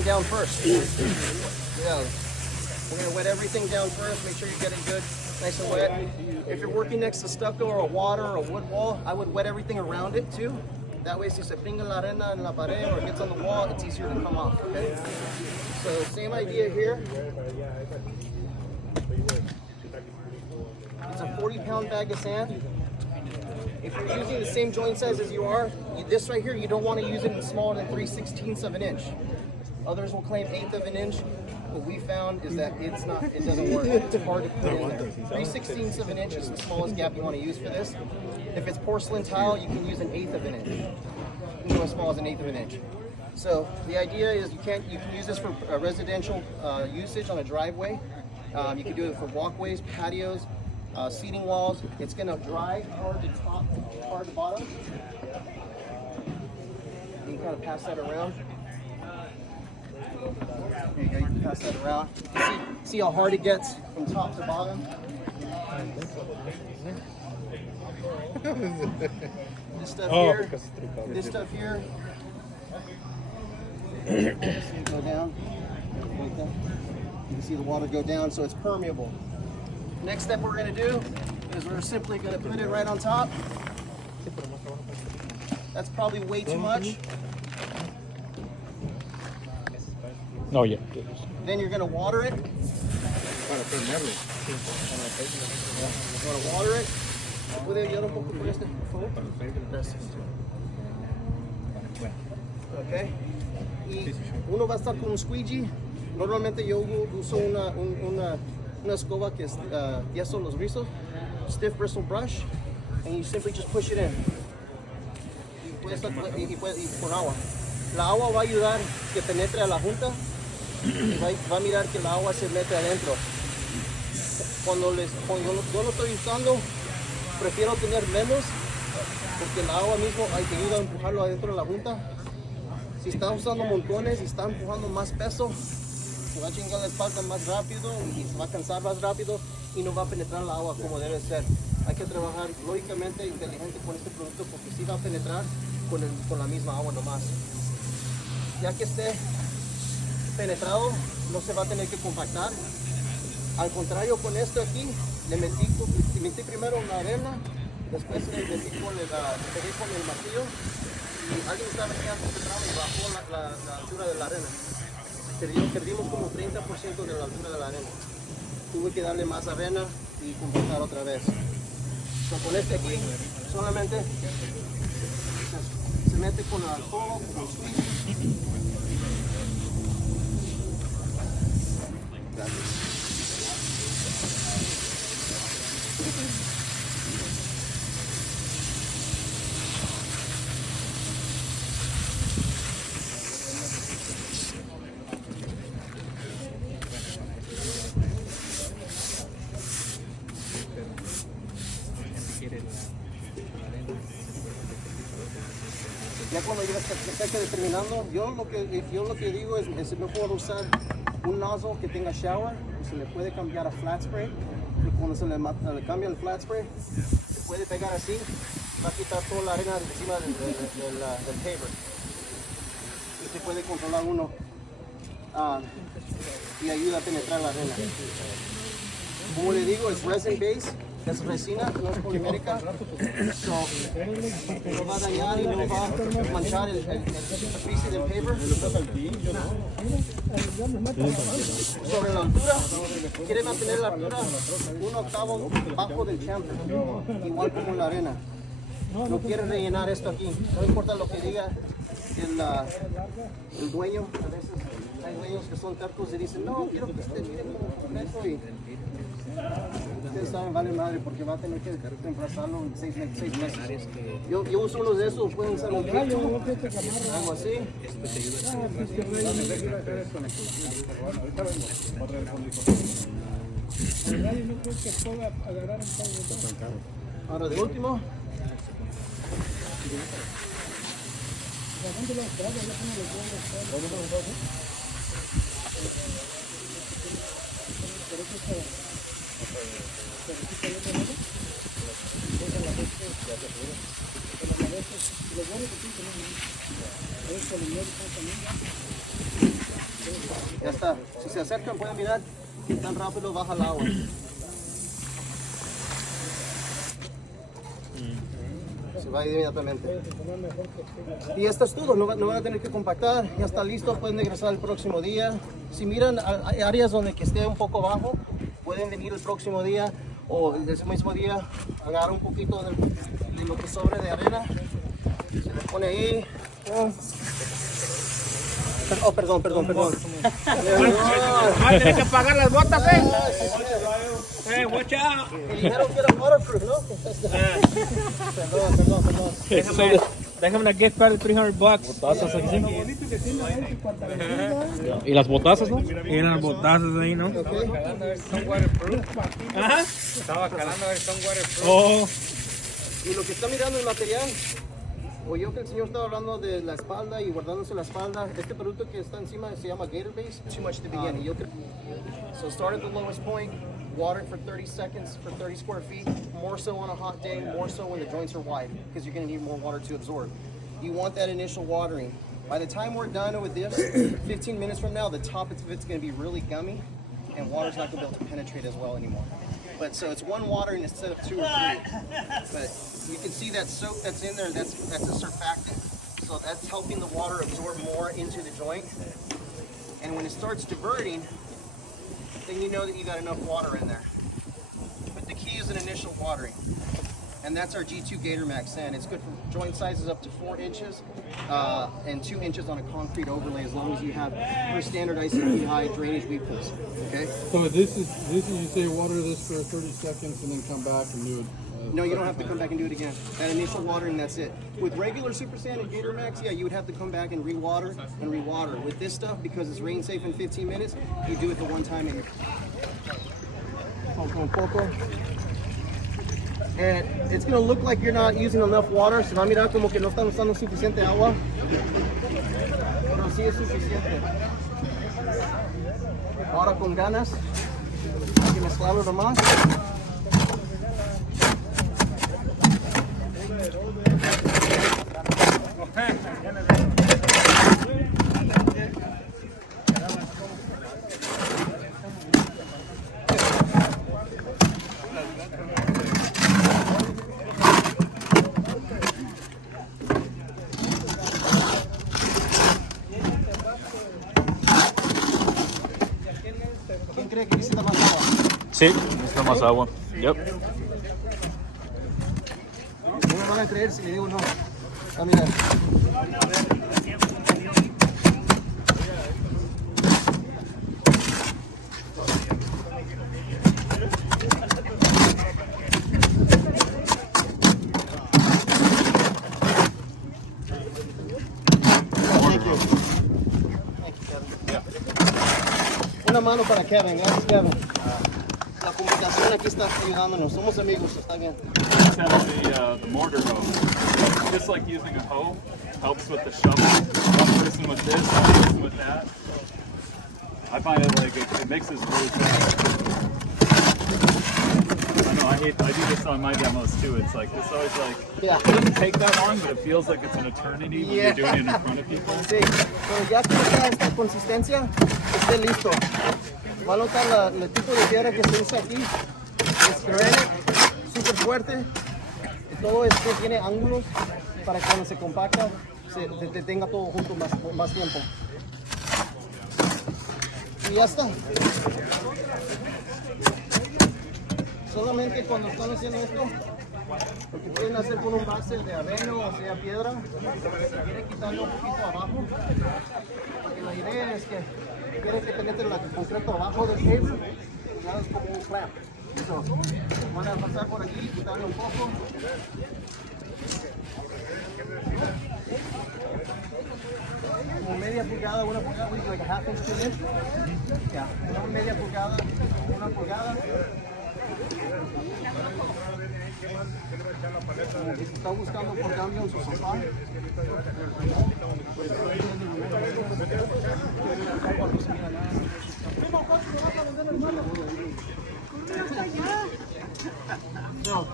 everything down first. Yeah. We're going to wet everything down first. Make sure you get it good, nice and wet. If you're working next to stucco or a water or a wood wall, I would wet everything around it too. That way, si se pinga la arena en la pared or it gets on the wall, it's easier to come off, okay? So same idea here. It's a 40-pound bag of sand. If you're using the same joint size as you are, this right here, you don't want to use it in smaller than 3/16 of an inch. Others will claim 1/8 of an inch. What we found is that it doesn't work. It's hard to put in there. 3/16 of an inch is the smallest gap you want to use for this. If it's porcelain tile, you can use 1/8 of an inch. You can go as small as 1/8 of an inch. So the idea is you can use this for residential usage on a driveway. You can do it for walkways, patios, seating walls. It's going to dry hard to top, hard to bottom. You can kind of pass that around. There you go, you can pass that around. See how hard it gets from top to bottom? This stuff here, you can go down. You can see the water go down, so it's permeable. Next step we're going to do is we're simply going to put it right on top. That's probably way too much. Oh, yeah. Then you're going to water it. You're going to water it. ¿Puede ayudar un poco con este, por favor? Gracias. Okay. Y uno va a estar con un squeegee. Normalmente yo uso una escoba que es yeso los rizos, stiff bristle brush, and you simply just push it in. Y con agua. La agua va a ayudar que penetre a la junta y va a mirar que la agua se mete adentro. Cuando yo lo estoy usando, prefiero tener menos porque el agua mismo hay que ayudar a empujarlo adentro de la junta. Si está usando montones y está empujando más peso, se va a chingar la espalda más rápido y se va a cansar más rápido y no va a penetrar la agua como debe ser. Hay que trabajar lógicamente inteligente con este producto porque sí va a penetrar con la misma agua nomás. Ya que esté penetrado, no se va a tener que compactar. Al contrario, con esto aquí, le metí primero la arena, después le metí con el martillo y alguien estaba echando este tramo y bajó la altura de la arena. Perdimos como 30% de la altura de la arena. Tuve que darle más arena y compactar otra vez. Con este aquí, solamente se mete con el fuego, con el switch. Gracias. Ya cuando ya esté terminando, yo lo que digo es mejor usar un nozzle que tenga shower, o se le puede cambiar a flat spray, y cuando se le cambia el flat spray, se puede pegar así, va a quitar toda la arena de encima del paver. Y se puede controlar uno y ayuda a penetrar la arena. Como le digo, es resin base. Es resina, no es polimérica, no va a dañar y no va a manchar el superficie del paver. Sobre la altura, quiere mantener la altura 1/8 bajo del chamfer, igual como la arena. No quiere rellenar esto aquí, no importa lo que diga el dueño. A veces hay dueños que son tercos y dicen, no, quiero que esté bien completo y ustedes saben, vale madre, porque va a tener que reemplazarlo en 6 meses. Yo uso uno de esos, pueden usar un kit, algo así. Ahora de último. Ya está. Si se acercan pueden mirar qué tan rápido baja el agua. Se va inmediatamente. Y esto es todo, no van a tener que compactar, ya está listo, pueden regresar el próximo día. Si miran hay áreas donde que esté un poco bajo, pueden venir el próximo día o ese mismo día, agarrar un poquito de lo que sobre de arena, se le pone ahí. Oh, perdón. Tienes que pagar las botas, watch out. Me dijeron que era waterproof, ¿no? Perdón. Déjame una gift card de $300. Botazas aquí. Y las botazas, ¿no? Y las botazas ahí, ¿no? Ajá. Estaba calando a ver si son waterproof. Oh. Y lo que está mirando el material, oyó que el señor estaba hablando de la espalda y guardándose la espalda. Este producto que está encima se llama Gator Base. Too much to begin. So start at the lowest point, water it for 30 seconds for 30 square feet, more so on a hot day, more so when the joints are wide, because you're going to need more water to absorb. You want that initial watering. By the time we're done with this, 15 minutes from now, the top of it's going to be really gummy, and water's not going to be able to penetrate as well anymore. But so it's one watering instead of 2 or 3. But you can see that soap that's in there, that's a surfactant. So that's helping the water absorb more into the joint. And when it starts diverting, then you know that you got enough water in there. But the key is an initial watering. And that's our G2 Gator Max sand. It's good for joint sizes up to 4 inches and 2 inches on a concrete overlay, as long as you have your standard ICP high drainage weed pools. Okay? So this is you say water this for 30 seconds and then come back and do it. No, you don't have to come back and do it again. That initial watering, that's it. With regular Super Sand and Gator Max, yeah, you would have to come back and rewater and rewater. With this stuff, because it's rain safe in 15 minutes, you do it the one time and and it's going to look like you're not using enough water. Se va a mirar como que no están usando suficiente agua. Pero sí es suficiente. Ahora con ganas, hay que mezclarlo nomás. ¿Quién cree que necesita más agua? Sí, necesita más agua. Yep. No me van a creer si le digo no. Ah, mira. Una mano para Kevin, gracias Kevin. La comunicación aquí está ayudándonos, somos amigos, está bien. This has the mortar hoe. Just like using a hoe, helps with the shovel. One person with this, one person with that. I find it like it mixes really fast. I know I do this on my demos too. It's like this always like it doesn't take that long, but it feels like it's an eternity when you're doing it in front of people. Sí, pero ya que está esta consistencia, esté listo. Va a notar el tipo de piedra que se usa aquí. Es granite, súper fuerte. Todo esto tiene ángulos para que cuando se compacta se detenga todo junto más tiempo. Y ya está. Solamente cuando están haciendo esto, lo que pueden hacer con un base de arena o sea piedra, si quieren quitarlo un poquito abajo, porque la idea es que quieren que penetre el concreto abajo del paver, y ya es como un clamp. So, van a pasar por aquí, quitarle un poco. Como media pulgada, una pulgada, like a half inch to an inch. Yeah, una media pulgada, una pulgada. Como que se está buscando por cambio en su sofá. No.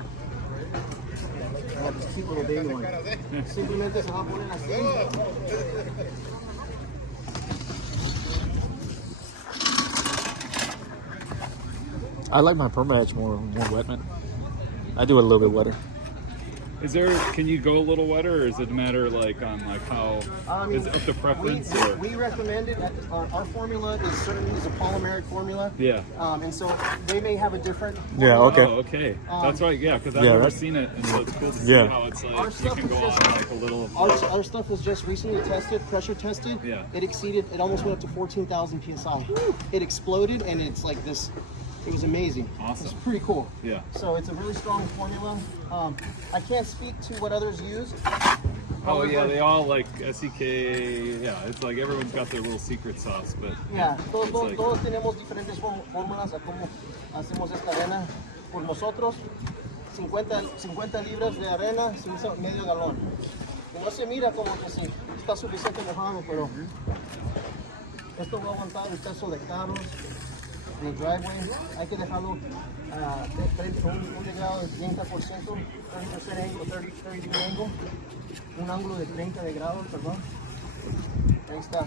Simplemente se va a poner así. I like my perma edge more wet, man. I do it a little bit wetter. Is there? Can you go a little wetter, or is it a matter like on like how? Is it up to preference? or? We recommend it. Our formula is certainly a polymeric formula. Yeah. And so they may have a different. Yeah, formula. okay. Oh, okay. That's right. Yeah, because I've yeah, never that's- seen it, and so it's cool to see Yeah. how it's Our like you stuff can is go just- on like a little. Our stuff was just recently tested, pressure tested. Yeah. It almost went up to 14,000 psi. It exploded, and it's like this. It was amazing. Awesome. It's pretty cool. Yeah. So it's a really strong formula. I can't speak to what others use. Oh yeah, However, they all like SEK. Yeah, it's like everyone's got their little secret sauce, but Yeah, todos, It's todos, like- todos tenemos diferentes fórmulas a cómo hacemos esta arena. Por nosotros, 50 libras de arena se usa medio galón. Y no se mira como que sí, está suficiente mojado, pero esto va a aguantar el peso de carros, de driveway. Hay que dejarlo un degrado de 30%, 30% angle, 30 degree angle, un ángulo de 30 de grados, perdón. Ahí está.